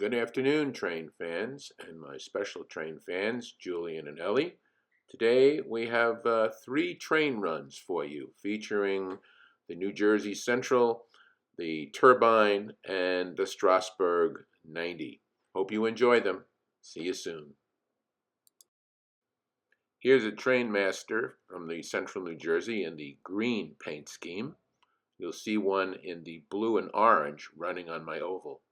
Good afternoon, train fans, and my special train fans, Julian and Ellie. Today we have 3 train runs for you, featuring the New Jersey Central, the Turbine, and the Strasburg 90. Hope you enjoy them. See you soon. Here's a Trainmaster from the Central New Jersey in the green paint scheme. You'll see one in the blue and orange running on my oval.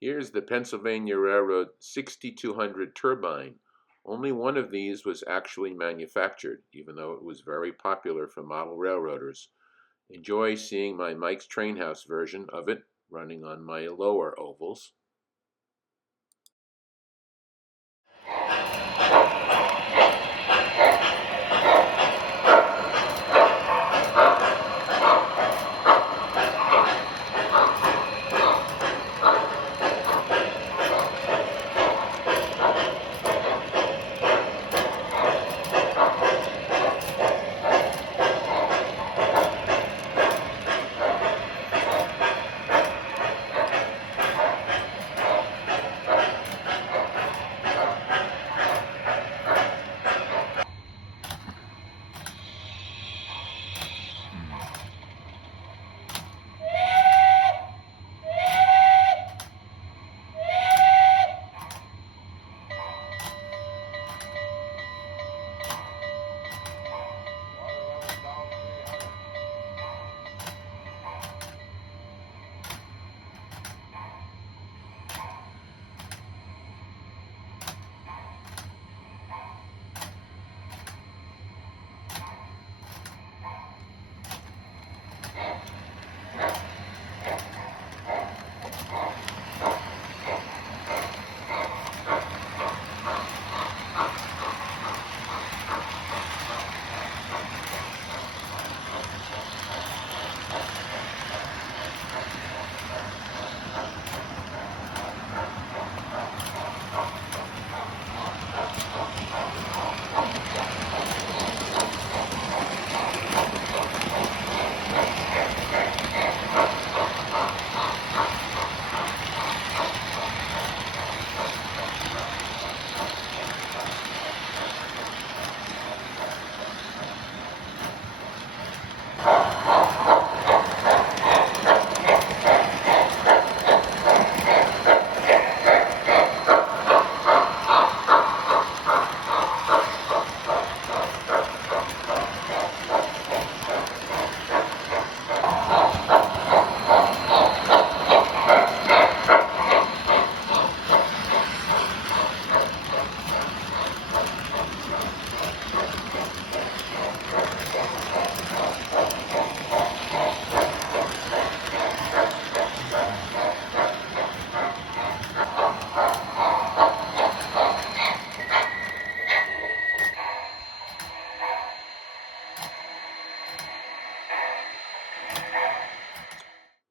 Here's the Pennsylvania Railroad 6200 turbine. Only one of these was actually manufactured, even though it was very popular for model railroaders. Enjoy seeing my Mike's Trainhouse version of it running on my lower ovals.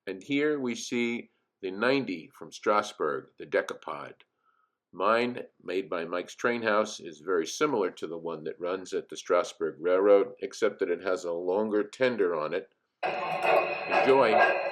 And here we see the 90 from Strasburg, the Decapod. Mine, made by Mike's Trainhouse, is very similar to the one that runs at the Strasburg Railroad, except that it has a longer tender on it. Enjoy!